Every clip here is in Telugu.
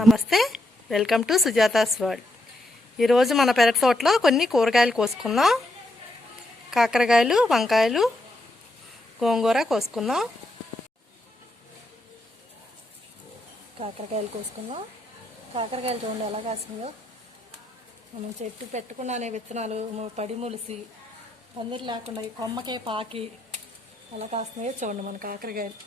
నమస్తే, వెల్కమ్ టు సుజాతాస్ వరల్డ్. ఈరోజు మన పెరటి తోటలో కొన్ని కూరగాయలు కోసుకుందాం. కాకరకాయలు, వంకాయలు, గోంగూర కోసుకుందాం. కాకరకాయలు చూడండి ఎలా కాసిందో. మనం చెట్టు పెట్టుకున్నానే విత్తనాలు పడి మొలిసి పందిరి లేకుండా ఈ కొమ్మకే పాకి ఎలా కాస్తున్నాయో చూడండి మన కాకరకాయలు.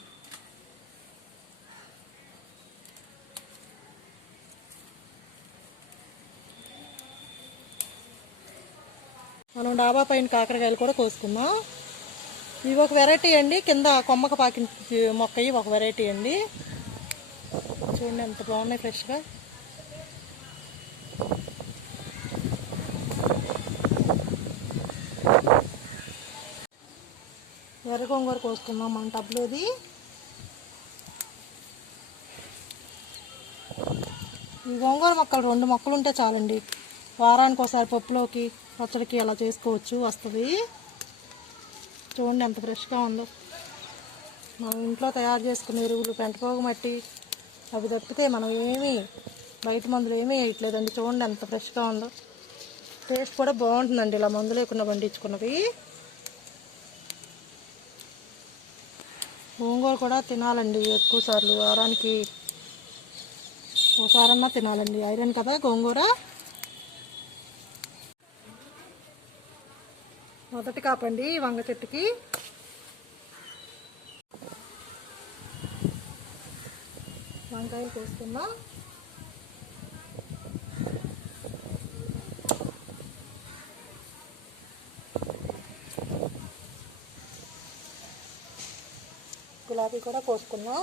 మనం డాబా పైన కాకరకాయలు కూడా కోసుకుందాం. ఇవి ఒక వెరైటీ అండి, కింద కొమ్మక పాకి మొక్క ఇవి ఒక వెరైటీ అండి. చూడండి ఎంత బాగున్నాయి ఫ్రెష్గా. ఎర్ర గోంగూర కోసుకుందాం మన టబ్లోది. ఈ గోంగూర మొక్కలు 2 మొక్కలు ఉంటే చాలండి, వారానికి ఒకసారి పప్పులోకి పచ్చడికి అలా చేసుకోవచ్చు, వస్తుంది. చూడండి ఎంత ఫ్రెష్గా ఉందో. మనం ఇంట్లో తయారు చేసుకునే ఎరువులు, పెంటపోగు మట్టి అవి తప్పితే మనం బయట మందులు ఏమీ వేయట్లేదండి. చూడండి ఎంత ఫ్రెష్గా ఉందో. టేస్ట్ కూడా బాగుంటుందండి ఇలా మందు లేకుండా పండించుకున్నవి. గోంగూర కూడా తినాలండి ఎక్కువ సార్లు, వారానికి ఒకసారన్నా తినాలండి, ఐరన్ కదా గోంగూర. మొదటి కాపండి వంగ చెట్టుకి. వంకాయలు కోసుకుందాం. గులాబీ కూడా కోసుకుందాం.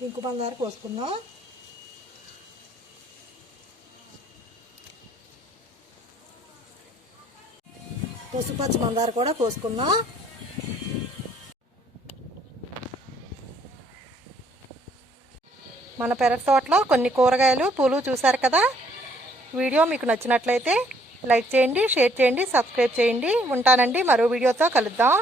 పింకు బంగారు కోసుకుందాం. పసుపచ్చి మందార కూడా కోసుకుందాం. మన పెరటి తోటలో కొన్ని కూరగాయలు, పూలు చూసారు కదా. వీడియో మీకు నచ్చినట్లయితే లైక్ చేయండి, షేర్ చేయండి, సబ్స్క్రైబ్ చేయండి. ఉంటానండి, మరో వీడియోతో కలుద్దాం.